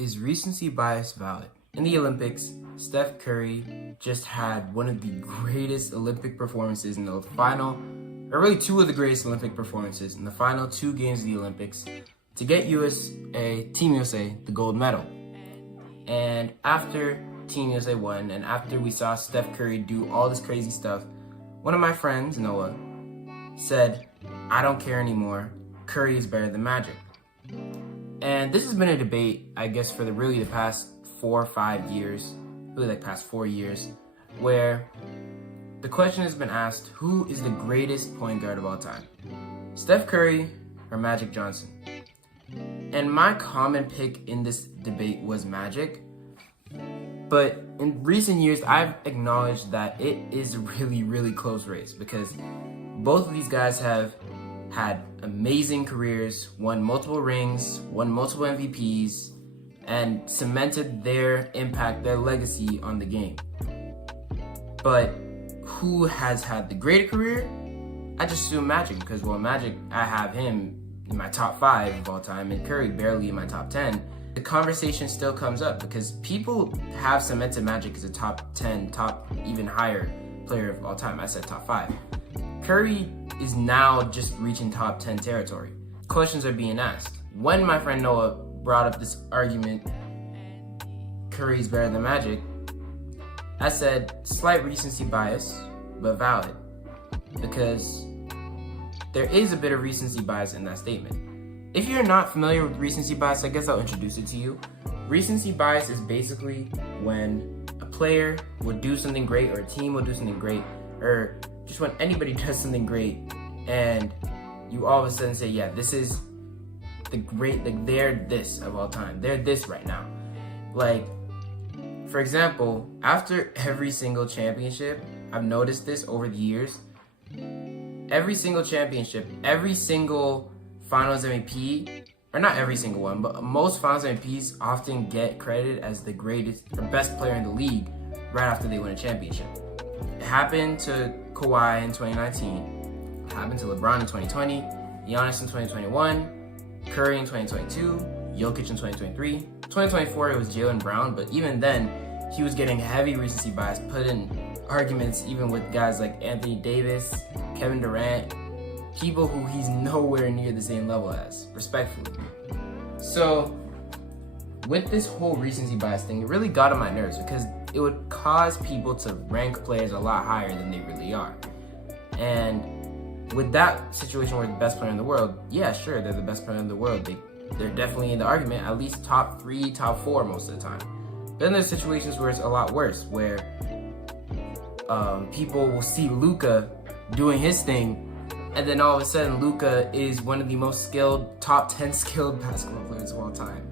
Is recency bias valid? In the Olympics, Steph Curry just had one of the greatest Olympic performances in the final, or really two of the greatest Olympic performances in the final 2 games of the Olympics to get Team USA, the gold medal. And after Team USA won, and after we saw Steph Curry do all this crazy stuff, one of my friends, Noah, said, "I don't care anymore. Curry is better than Magic." And this has been a debate, I guess, for the past 4 or 5 years, really like past 4 years, where the question has been asked, who is the greatest point guard of all time? Steph Curry or Magic Johnson? And my common pick in this debate was Magic. But in recent years, I've acknowledged that it is a really, really close race because both of these guys have had amazing careers, won multiple rings, won multiple MVPs, and cemented their impact, their legacy on the game. But who has had the greater career? I just assume Magic because, well, Magic, I have him in my top 5 of all time and Curry barely in my top 10. The conversation still comes up because people have cemented Magic as a top 10, top even higher player of all time. I said top 5. Curry is now just reaching top 10 territory. Questions are being asked. When my friend Noah brought up this argument, Curry's better than Magic, I said slight recency bias, but valid, because there is a bit of recency bias in that statement. If you're not familiar with recency bias, I guess I'll introduce it to you. Recency bias is basically when a player will do something great or a team will do something great, or just when anybody does something great and you all of a sudden say, yeah, this is the great, like they're this of all time. They're this right now. Like, for example, after every single championship, I've noticed this over the years, every single championship, every single finals MVP, or not every single one, but most finals MVPs often get credited as the greatest or best player in the league right after they win a championship. It happened to Kawhi in 2019, it happened to LeBron in 2020, Giannis in 2021, Curry in 2022, Jokic in 2023. 2024 it was Jaylen Brown, but even then he was getting heavy recency bias, put in arguments even with guys like Anthony Davis, Kevin Durant, people who he's nowhere near the same level as, respectfully. So with this whole recency bias thing, it really got on my nerves because it would cause people to rank players a lot higher than they really are. And with that situation where the best player in the world, yeah, sure, they're the best player in the world. They're definitely in the argument, at least top 3, top 4 most of the time. But then there's situations where it's a lot worse, where people will see Luka doing his thing, and then all of a sudden Luka is one of the most skilled, top 10 skilled basketball players of all time.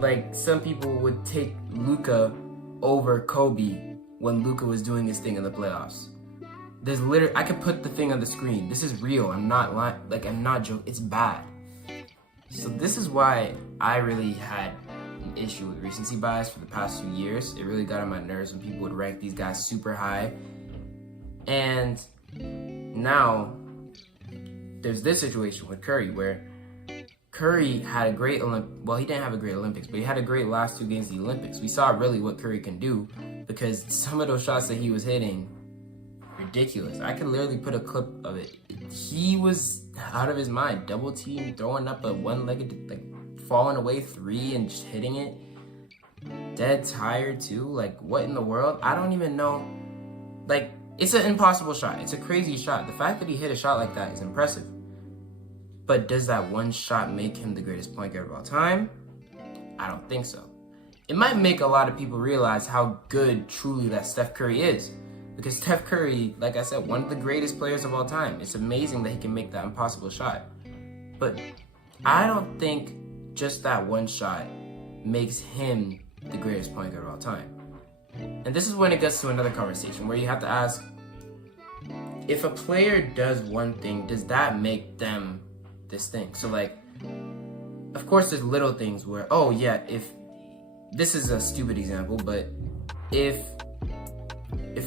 Like, some people would take Luka over Kobe when Luka was doing his thing in the playoffs. There's literally, I could put the thing on the screen. This is real. I'm not lying. Like, I'm not joking. It's bad. So this is why I really had an issue with recency bias for the past few years. It really got on my nerves when people would rank these guys super high. And now there's this situation with Curry where Curry had a great well, he didn't have a great Olympics, but he had a great last 2 games of the Olympics. We saw really what Curry can do because some of those shots that he was hitting, ridiculous. I could literally put a clip of it. He was out of his mind, double team, throwing up a one-legged, like falling away 3 and just hitting it. Dead tired too. Like, what in the world? I don't even know. Like, it's an impossible shot. It's a crazy shot. The fact that he hit a shot like that is impressive. But does that one shot make him the greatest point guard of all time? I don't think so. It might make a lot of people realize how good truly that Steph Curry is. Because Steph Curry, like I said, one of the greatest players of all time. It's amazing that he can make that impossible shot. But I don't think just that one shot makes him the greatest point guard of all time. And this is when it gets to another conversation where you have to ask, if a player does one thing, does that make them this thing? So, like, of course there's little things where, oh yeah, if this is a stupid example, but if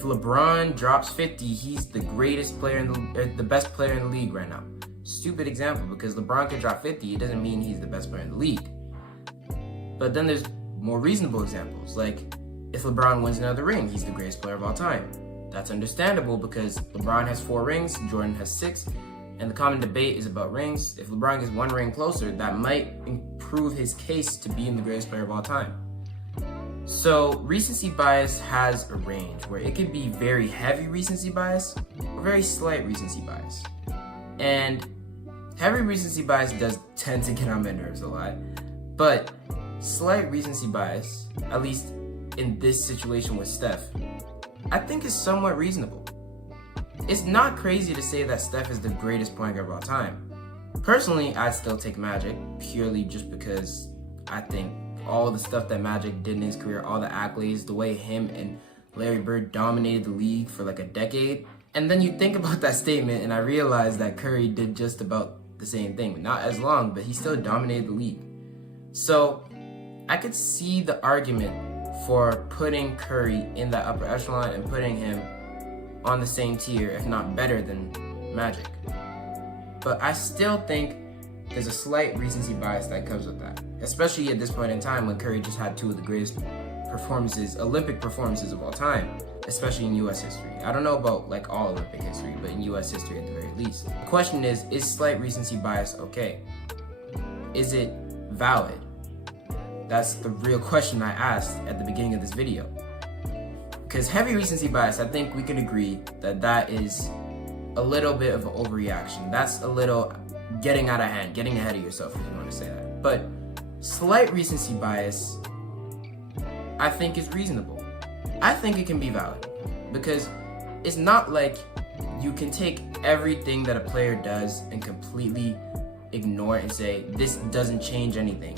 LeBron drops 50, he's the greatest player the best player in the league right now. Stupid example, because LeBron can drop 50, it doesn't mean he's the best player in the league. But then there's more reasonable examples, like if LeBron wins another ring, he's the greatest player of all time. That's understandable because LeBron has 4 rings, Jordan has 6, and the common debate is about rings. If LeBron gets 1 ring closer, that might improve his case to being the greatest player of all time. So recency bias has a range where it could be very heavy recency bias or very slight recency bias. And heavy recency bias does tend to get on my nerves a lot, but slight recency bias, at least in this situation with Steph, I think is somewhat reasonable. It's not crazy to say that Steph is the greatest point guard of all time. Personally, I'd still take Magic, purely just because I think all the stuff that Magic did in his career, all the accolades, the way him and Larry Bird dominated the league for like a decade. And then you think about that statement and I realize that Curry did just about the same thing. Not as long, but he still dominated the league. So I could see the argument for putting Curry in that upper echelon and putting him on the same tier, if not better than Magic. But I still think there's a slight recency bias that comes with that, especially at this point in time when Curry just had 2 of the greatest performances, Olympic performances of all time, especially in US history. I don't know about like all Olympic history, but in US history at the very least. The question is slight recency bias okay? Is it valid? That's the real question I asked at the beginning of this video. Because heavy recency bias, I think we can agree that that is a little bit of an overreaction. That's a little getting out of hand, getting ahead of yourself if you want to say that. But slight recency bias, I think is reasonable. I think it can be valid because it's not like you can take everything that a player does and completely ignore it and say, this doesn't change anything,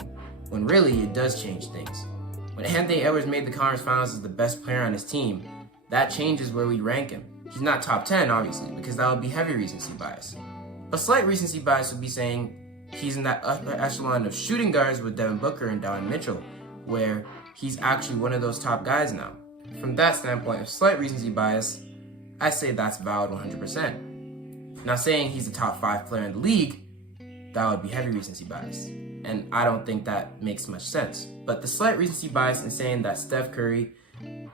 when really it does change things. When Anthony Edwards made the conference finals as the best player on his team, that changes where we rank him. He's not top 10, obviously, because that would be heavy recency bias. But slight recency bias would be saying he's in that upper echelon of shooting guards with Devin Booker and Donovan Mitchell, where he's actually one of those top guys now. From that standpoint of slight recency bias, I say that's valid 100%. Now saying he's a top 5 player in the league, that would be heavy recency bias. And I don't think that makes much sense. But the slight recency bias in saying that Steph Curry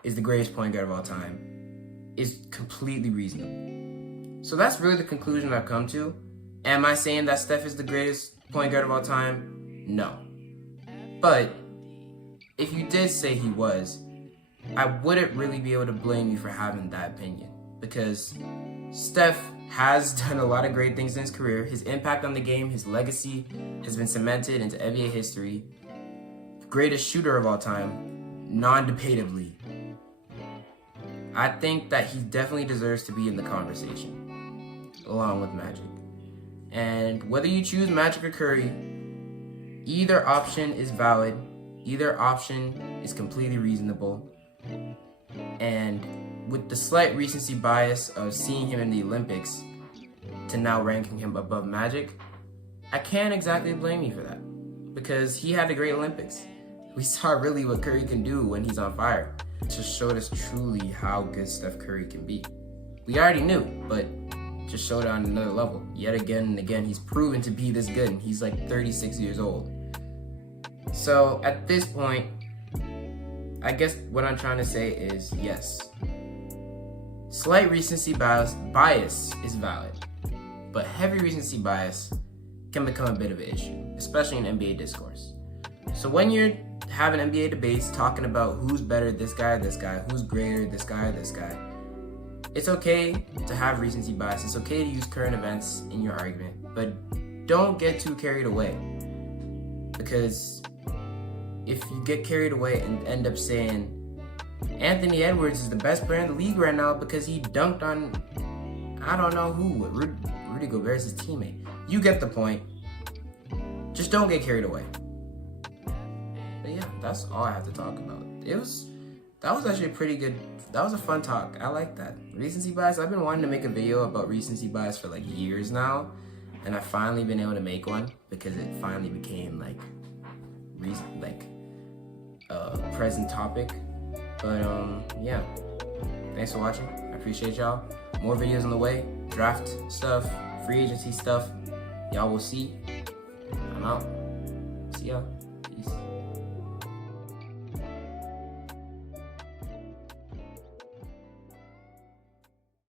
is the greatest point guard of all time is completely reasonable. So that's really the conclusion I've come to. Am I saying that Steph is the greatest point guard of all time? No. But if you did say he was, I wouldn't really be able to blame you for having that opinion. Because Steph has done a lot of great things in his career. His impact on the game, his legacy has been cemented into NBA history. Greatest shooter of all time, non-debatably. I think that he definitely deserves to be in the conversation, along with Magic. And whether you choose Magic or Curry, either option is valid. Either option is completely reasonable. And with the slight recency bias of seeing him in the Olympics to now ranking him above Magic, I can't exactly blame you for that. Because he had a great Olympics. We saw really what Curry can do when he's on fire. It just showed us truly how good Steph Curry can be. We already knew, but just showed it on another level. Yet again and again, he's proven to be this good, and he's like 36 years old. So at this point, I guess what I'm trying to say is yes. Slight recency bias is valid, but heavy recency bias can become a bit of an issue, especially in NBA discourse. So when you're having NBA debates talking about who's better, this guy, who's greater, this guy, it's okay to have recency bias. It's okay to use current events in your argument, but don't get too carried away. Because if you get carried away and end up saying Anthony Edwards is the best player in the league right now because he dunked on, I don't know who, Rudy Gobert's his teammate. You get the point. Just don't get carried away. But yeah, that's all I have to talk about. That was actually a pretty good, that was a fun talk. I like that. Recency bias, I've been wanting to make a video about recency bias for like years now. And I've finally been able to make one because it finally became like a present topic. But yeah, thanks for watching. I appreciate y'all. More videos on the way, draft stuff, free agency stuff. Y'all will see. I'm out. See y'all.